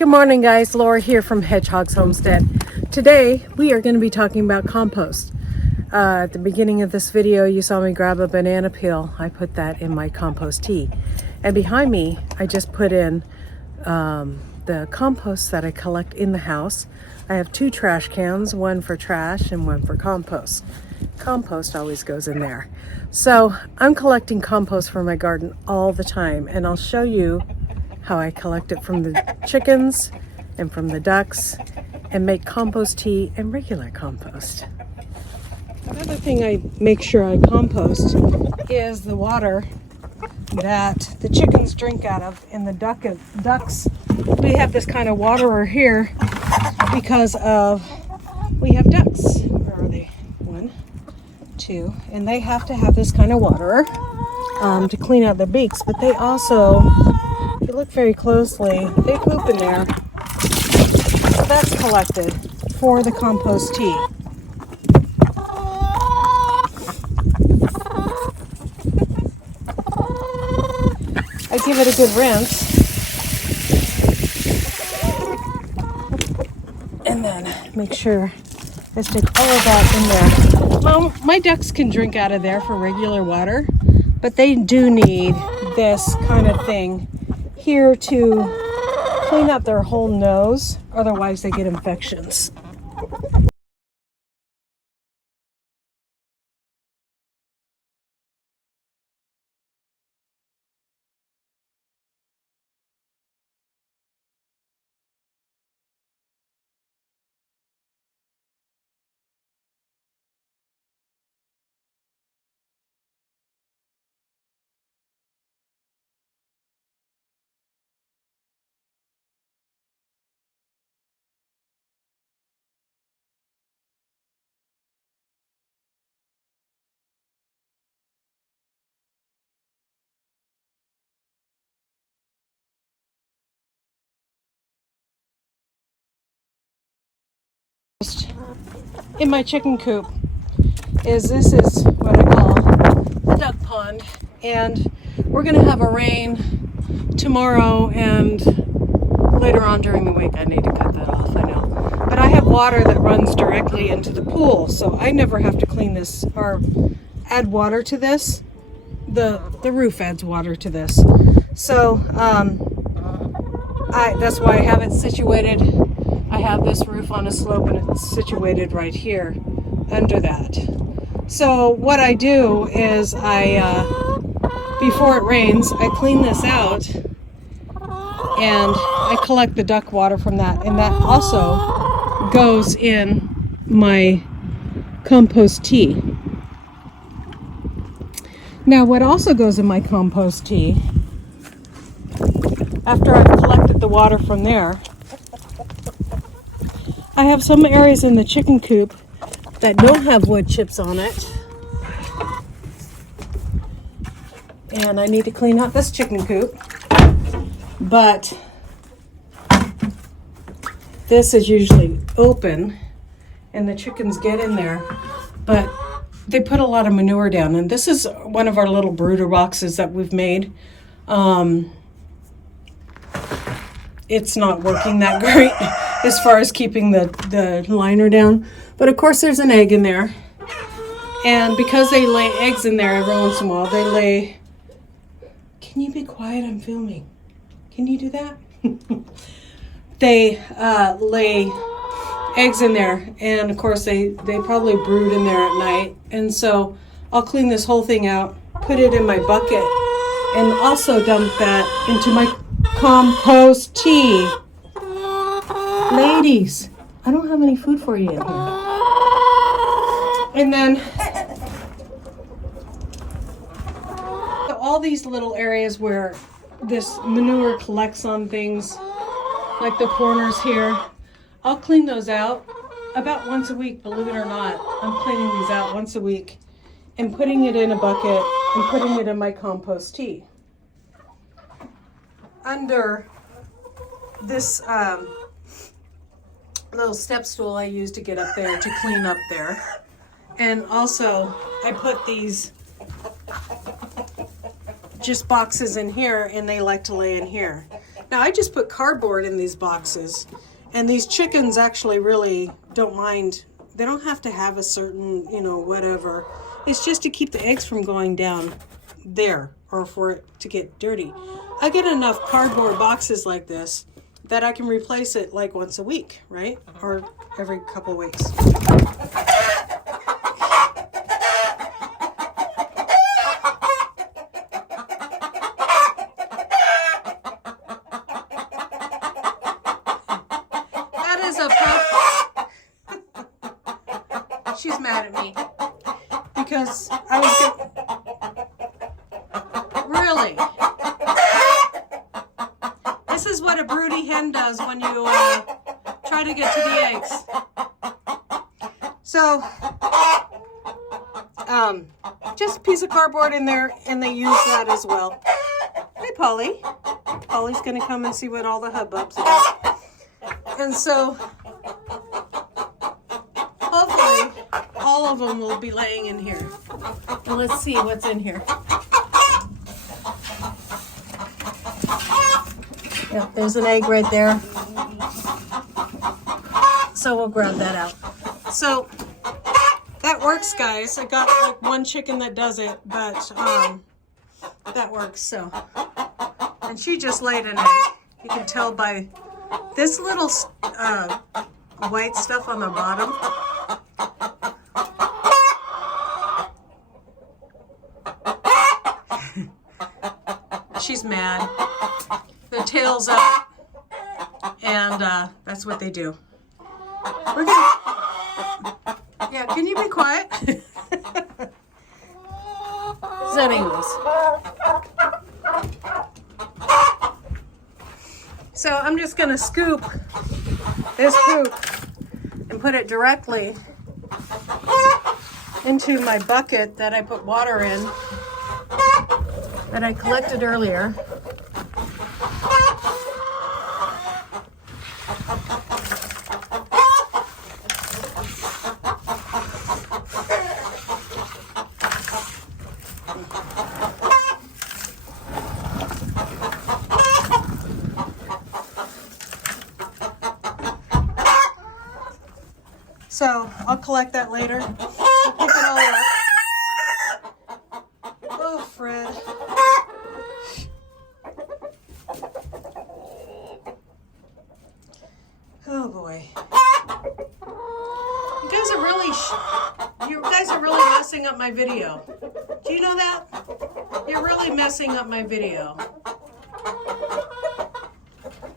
Good morning, guys. Laura here from Hedgehog's Homestead. Today we are going to be talking about compost. At the beginning of this video you saw me grab a banana peel. I put that in my compost tea, and behind me I just put in the compost that I collect in the house. I have two trash cans, one for trash and one for compost. Compost always goes in there. So I'm collecting compost for my garden all the time, and I'll show you how I collect it from the chickens and from the ducks and make compost tea and regular compost. Another thing I make sure I compost is the water that the chickens drink out of and the ducks. We have this kind of waterer here because we have ducks. Where are they? 1, 2, and they have to have this kind of waterer to clean out their beaks, but they also, if you look very closely, they poop in there. So that's collected for the compost tea. I give it a good rinse. And then make sure I stick all of that in there. Well, my ducks can drink out of there for regular water, but they do need this kind of thing here to clean up their whole nose, otherwise they get infections. In my chicken coop this is what I call the duck pond, and we're gonna have a rain tomorrow and later on during the week. I need to cut that off, I know, but I have water that runs directly into the pool, so I never have to clean this or add water to this. The roof adds water to this, so that's why I have it situated. I have this roof on a slope and it's situated right here under that. So what I do is before it rains, I clean this out and I collect the duck water from that, and that also goes in my compost tea. Now what also goes in my compost tea, after I've collected the water from there, I have some areas in the chicken coop that don't have wood chips on it, and I need to clean out this chicken coop, but this is usually open and the chickens get in there, but they put a lot of manure down, and this is one of our little brooder boxes that we've made. It's not working that great as far as keeping the liner down, but of course there's an egg in there, and because they lay eggs in there every once in a while, they lay, can you be quiet, I'm filming, can you do that? They lay eggs in there, and of course they probably brood in there at night, and so I'll clean this whole thing out, put it in my bucket, and also dump that into my compost tea. Ladies, I don't have any food for you in here. And then all these little areas where this manure collects on things, like the corners here, I'll clean those out about once a week, believe it or not. I'm cleaning these out once a week and putting it in a bucket and putting it in my compost tea. Under this little step stool I use to get up there to clean up there, and also I put these just boxes in here, and they like to lay in here. Now I just put cardboard in these boxes, and these chickens actually really don't mind. They don't have to have a certain, you know, whatever. It's just to keep the eggs from going down there or for it to get dirty. I get enough cardboard boxes like this that I can replace it like once a week, right? Or every couple weeks. That is a She's mad at me because I was really. This is what a broody hen does when you try to get to the eggs. So, just a piece of cardboard in there, and they use that as well. Hey, Polly. Polly's gonna come and see what all the hubbub's about. And so, hopefully, all of them will be laying in here. And let's see what's in here. Yep, there's an egg right there. So we'll grab that out. So that works, guys. I got like one chicken that does it, but that works. So, and she just laid an egg. You can tell by this little white stuff on the bottom. She's mad. The tail's up, and that's what they do. We're gonna. Yeah, can you be quiet? So, anyways. So I'm just gonna scoop this poop and put it directly into my bucket that I put water in that I collected earlier. So I'll collect that later. I'll pick it all up. Oh, Fred. Oh boy. You guys are really messing up my video. Do you know that? You're really messing up my video.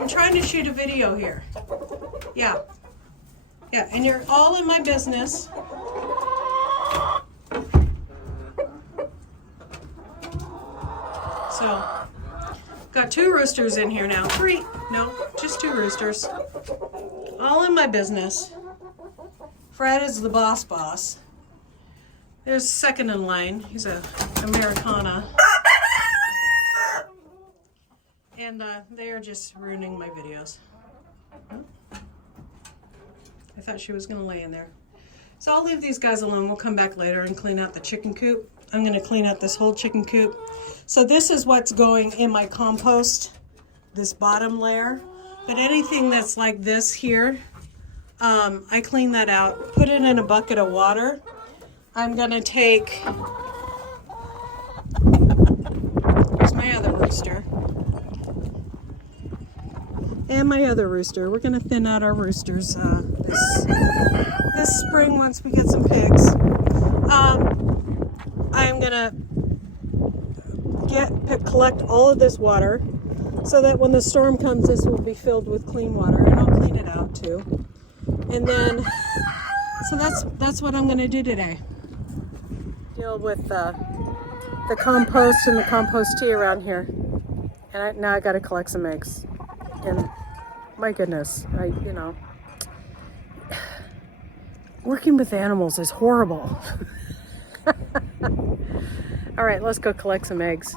I'm trying to shoot a video here. Yeah. Yeah, and you're all in my business. So, got 2 roosters in here now. 3, no, just 2 roosters. All in my business. Fred is the boss. There's second in line. He's a Americana. And they are just ruining my videos. I thought she was going to lay in there. So I'll leave these guys alone. We'll come back later and clean out the chicken coop. I'm going to clean out this whole chicken coop. So this is what's going in my compost, this bottom layer. But anything that's like this here, I clean that out, put it in a bucket of water. I'm going to take, here's my other rooster. And my other rooster. We're going to thin out our roosters this spring once we get some pigs. I'm going to collect all of this water so that when the storm comes, this will be filled with clean water, and I'll clean it out too. And then, so that's what I'm going to do today. Deal with the compost and the compost tea around here. And now I got to collect some eggs. And my goodness, working with animals is horrible. All right, let's go collect some eggs.